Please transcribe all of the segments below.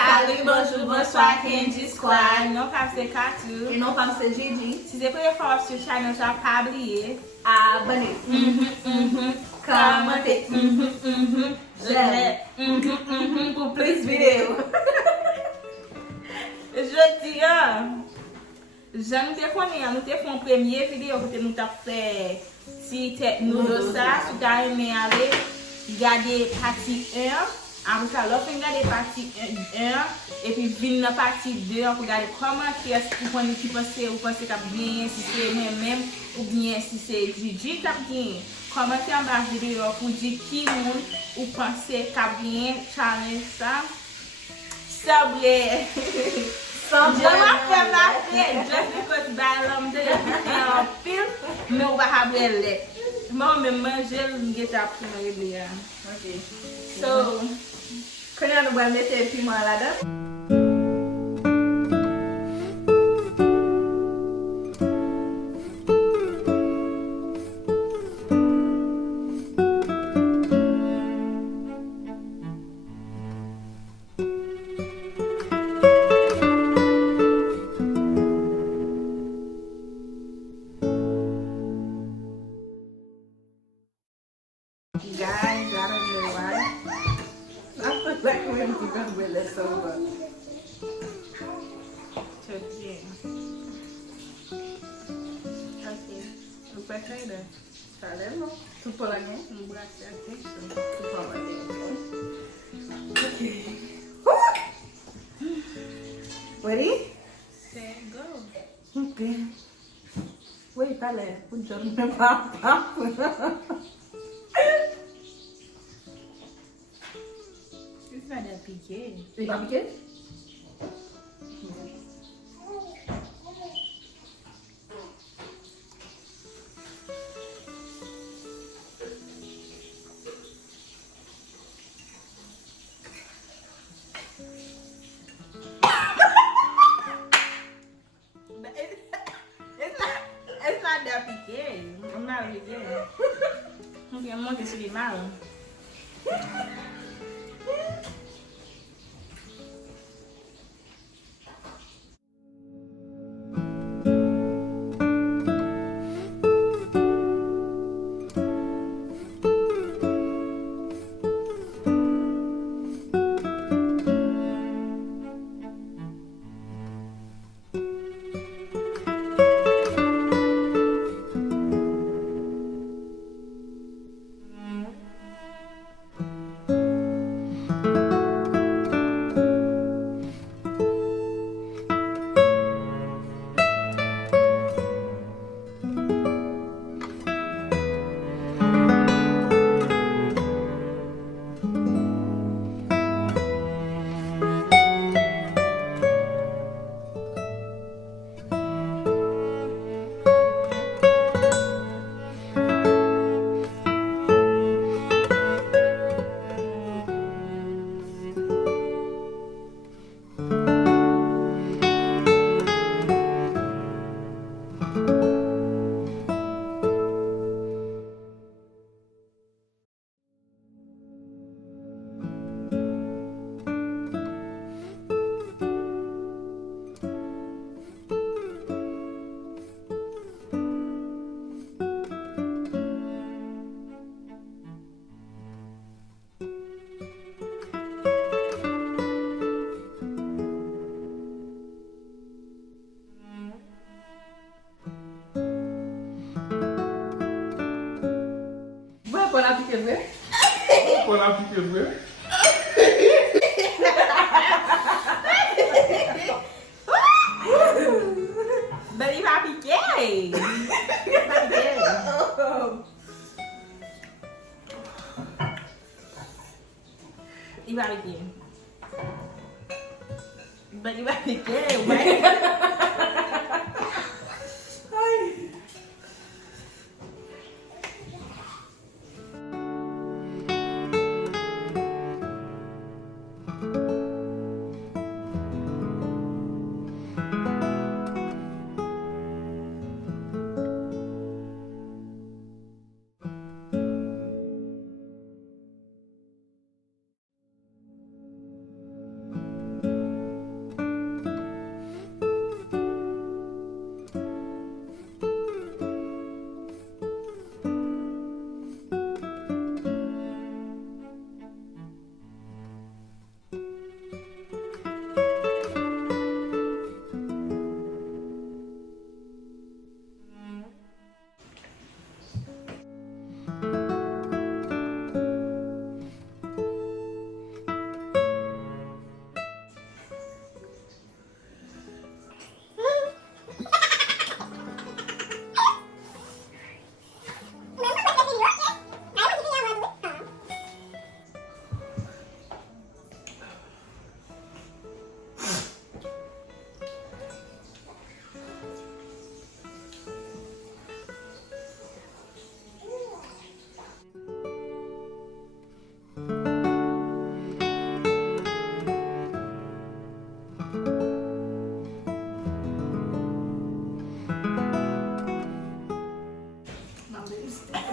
Salut, bonjour, bonsoir, Kenji Squad. Non comme c'est Kathou. Et non comme c'est Gigi. Si c'est la première fois sur le channel, je vais pas oublier. Abonnez. Commentez. J'aime. Pour plus de vidéos. Je dis, j'aime te connaître. Nous te fait une première vidéo que nous avons fait si tête noodles ça. Si tu as aimé aller, regarder partie 1. Après ça, l'autre regarder partie 1 et puis venir dans partie 2 pour regarder comment est-ce que vous pensez ou pensez qu'il bien, si c'est moi-même ou bien si c'est Gigi qui a bien. Commentez en bas de la vidéo pour dire qui ou pensez qu'il a bien challenge ça. Sablé. Je vais faire ma fête, juste because l'homme de en pile, mais on va avoir l'aide. Moi-même, je vais get up pour me réveiller. Ok. So, quand on va mettre un piment là-dedans. guys, I don't know why. I feel like we're going with this over. Ok. Vous préférez Salerno. Tout pour la game. un bracelet à texte? Tout pour la game. Okay. Ready? Set, go. Okay. Wait, pale. Buongiorno, papà. It's not that piqué. C'est pas piqué? It's not that piqué. I'm not really good. Ok, I'm monter sur les mains. Pour la piquer vrai. Pour la piquer vrai. But il va piquer. Il va piquer. Il va piquer. But il va piquer, ouais.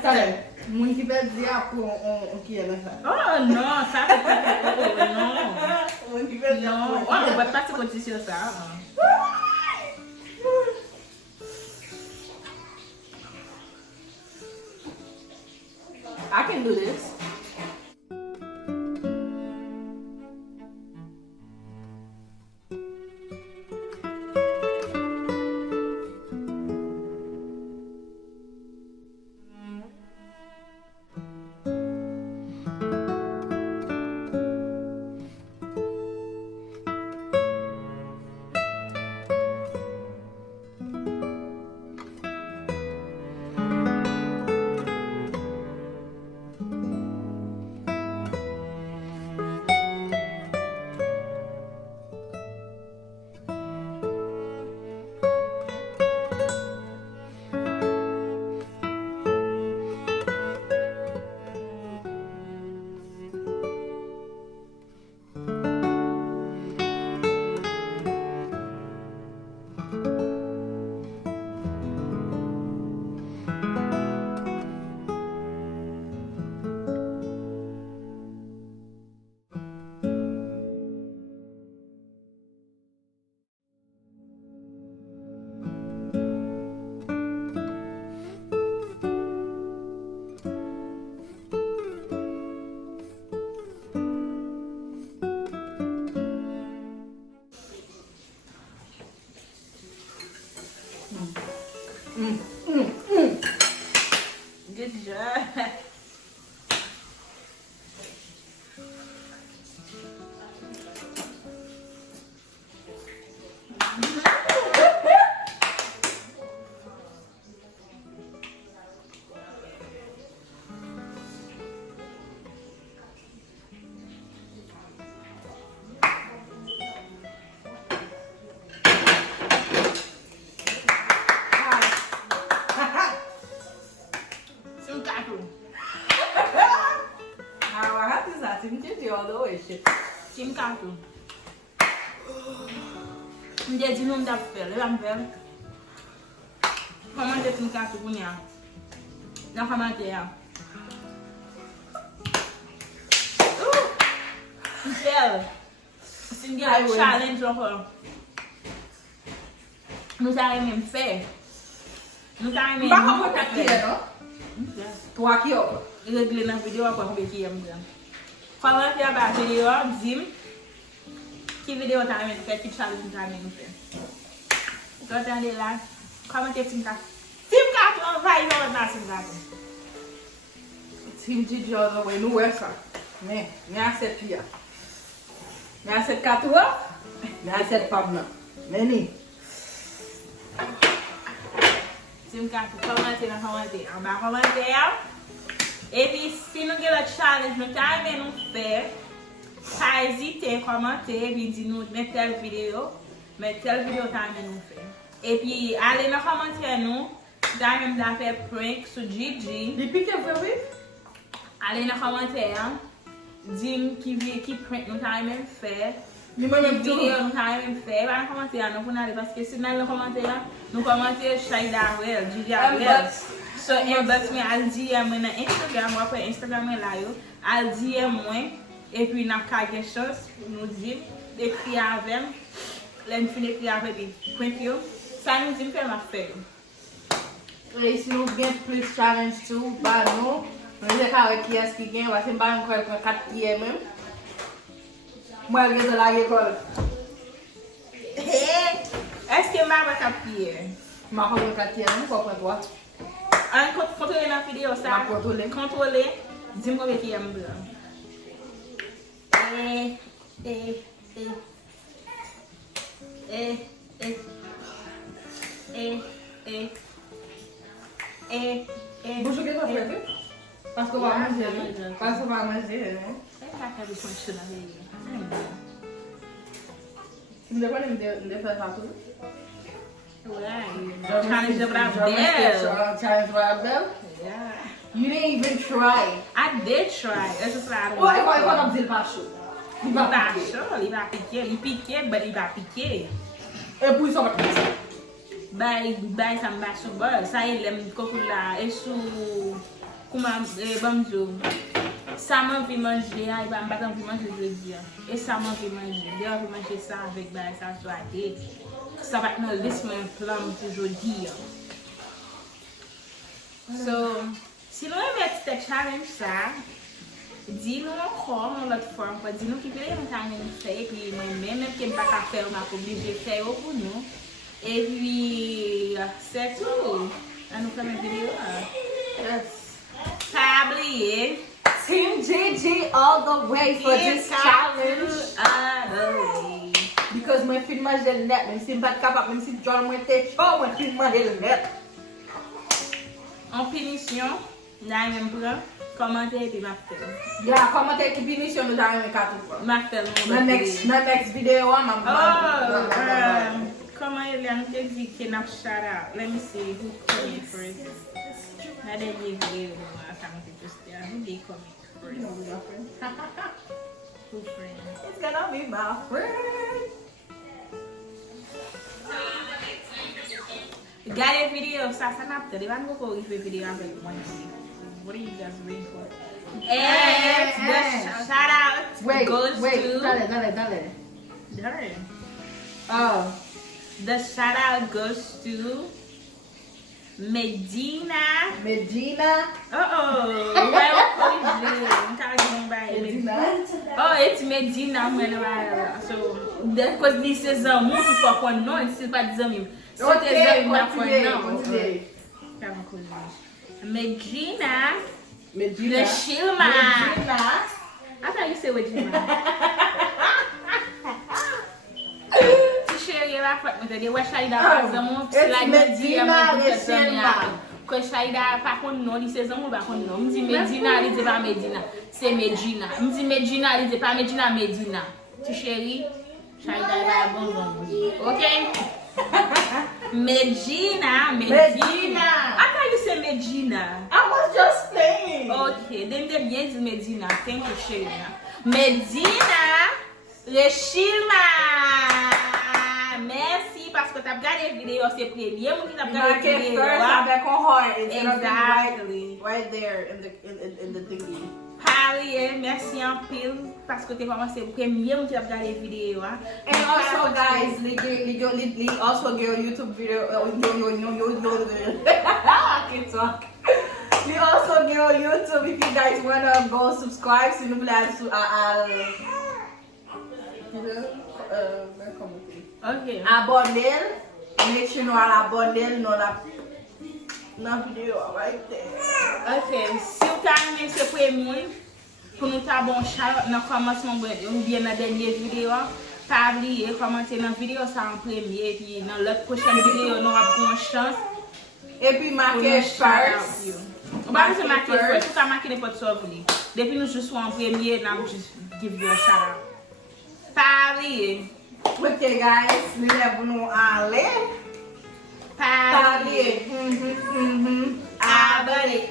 Allez, mon qui fait dire pour on qui est là ça. Oh non, ça c'est pas non. Mon qui fait dire Non, pour. on va pas te continuer sur ça. I can do this. Good job. Sim, Kathou. Ah, I have that. Tim Gigi all the way. Shit. Sim, Kathou. Mde di nou mda fel, e am fel. Komante Sim Kathou pou nya. Nan komante ya. Fel. Sim gen a challenge anko. Nou sa remen fe. Nou sa remen Baka mo takiye, no? Tu aqui, ó. Regle nan video akwa mbe ki yem gen. Komante ya ba video, dim. Ki video ta remen fe, ki challenge ta remen fe. Sotan de la, komante Sim Kathou. Sim Kathou an vay yon nan Sim Kathou. Tim Gigi all the way. Nou é ça. Me aset pia. Me aset Kathou, me aset Pablo. Meni. Sim Kathou, komante nan komante. An ba komante ya. E pi si nou gen la challenge nou ta remen nou fe, pa ezite komante, e pi di nou met tel video ta remen nou fe. E pi ale nan komante nou, ta remen da fe prank sou Gigi. Li pique vrevi? Ale nan komante ya, dim ki prank nou ta remen fe. Li mwen men tou. Video nou ta remen fe, ba nan komante ya nou pou nale, paske si nan komante ya, nou komante Shaida wel, Gigi a wel. So, inbox me al DM mwen nan Instagram, wapwe Instagram men la yo, al DM mwen, e pi nan kage chos, nou di, ekri avem, len fin ekri avem di prank yo, sa nou di mfe ma fe yo. E si nou gen plus challenge tou, ba nou, nou je ka wè ki es ki gen, wase mba yon kol kon 4 kiye men. Mwen gen de la ge kol. Eske mba wè kap piye? Mwa kon 4 kiye men, kwa kon 3. An kontrole nan video sa? Ma kontrole. Kontrole, dim ko be ki yem blan. Boujou gen pa fwete? Paske wè manje, ne? Paske wè manje, ne? E kaka di konsyon nan veye. Mde kon mde fè sa tou? Challenge de Brabel. Challenge Brabel? Yeah. You didn't even try. I did try. It's just like I don't Ou like e kon it. ap di l pa chou? Li ba chou, li ba pike. Li pike, but li ba pike. E pou yon pa pise? Bay sa mba sou bol. Sa e lem kokou la. E sou pour ma bamzo. Ça m'a envie manger, il va me battre envie manger jeudi. Et ça m'a envie manger. Dès que manger ça avec ça soit ça va être dans liste mon plan aujourd'hui. So, si nous aimons ce challenge ça, dis-nous encore l'autre fois, dis-nous qui peut nous faire et puis même qui ne pas faire, on a obligé de faire pour nous. Et puis c'est tout. On nous fait une vidéo. Yes. Pas oublier. Team Gigi all the way for this challenge. Because my film mange le net, même si je ne suis pas capable, même si John m'a été chaud, moi film mange le net. En punition, là même prend, commenter et puis m'a fait. Yeah, commenter qui punition nous avons quatre. M'a fait The next video, comment il y a un dit qu'il n'a shout out. Let me see who coming first. Not that you video, I can't just there. Who they coming first? Who friend? It's gonna be my friend. Got a video, ça n'a pas de on go for video avec moi. What are you guys waiting for? And the shout out goes to Dale. Oh. The shout out goes to Medina. Oh, it's Medina. So, because this is a movie for fun, no, it's still not the Medina. The Shilma. I thought you said Medina. They were shy that like Medina, because shy that Pakon no, he says, I'm back on no. Medina, it's about Medina. Say Medina. Medina, it's about Medina, Medina. Tisheri, shy that okay? Medina. I thought you said Medina. I was just playing. Okay, then the bien is Medina. Thank you, Sherry. Medina, Reshilma. Merci parce que tu as regardé la vidéo, c'est le premier monde qui t'a regardé la vidéo. Avec un heart, exactly. Right there in the thingy. Parlez, merci en pile parce que tu as commencé le premier monde qui t'a regardé la vidéo. And also guys, we also get a YouTube video. I can talk. We also get on YouTube if you guys wanna go subscribe. S'il vous plaît, okay. Abonnez, make sure you abonnez dans vidéo right there. Okay, si vous avez aimé ce premier, pour nous faire bon chat dans le commencement ou bien dans la dernière vidéo, pas oublier commenter dans la vidéo ça en premier et puis dans l'autre prochaine vidéo nous avons une chance. Et puis marquez first. On va juste marquer first, tout à marquer n'importe quoi. Depuis nous juste en premier, nous juste give you a shout out. Pas oublier. Okay guys, nous allons aller. Parler. Abonner.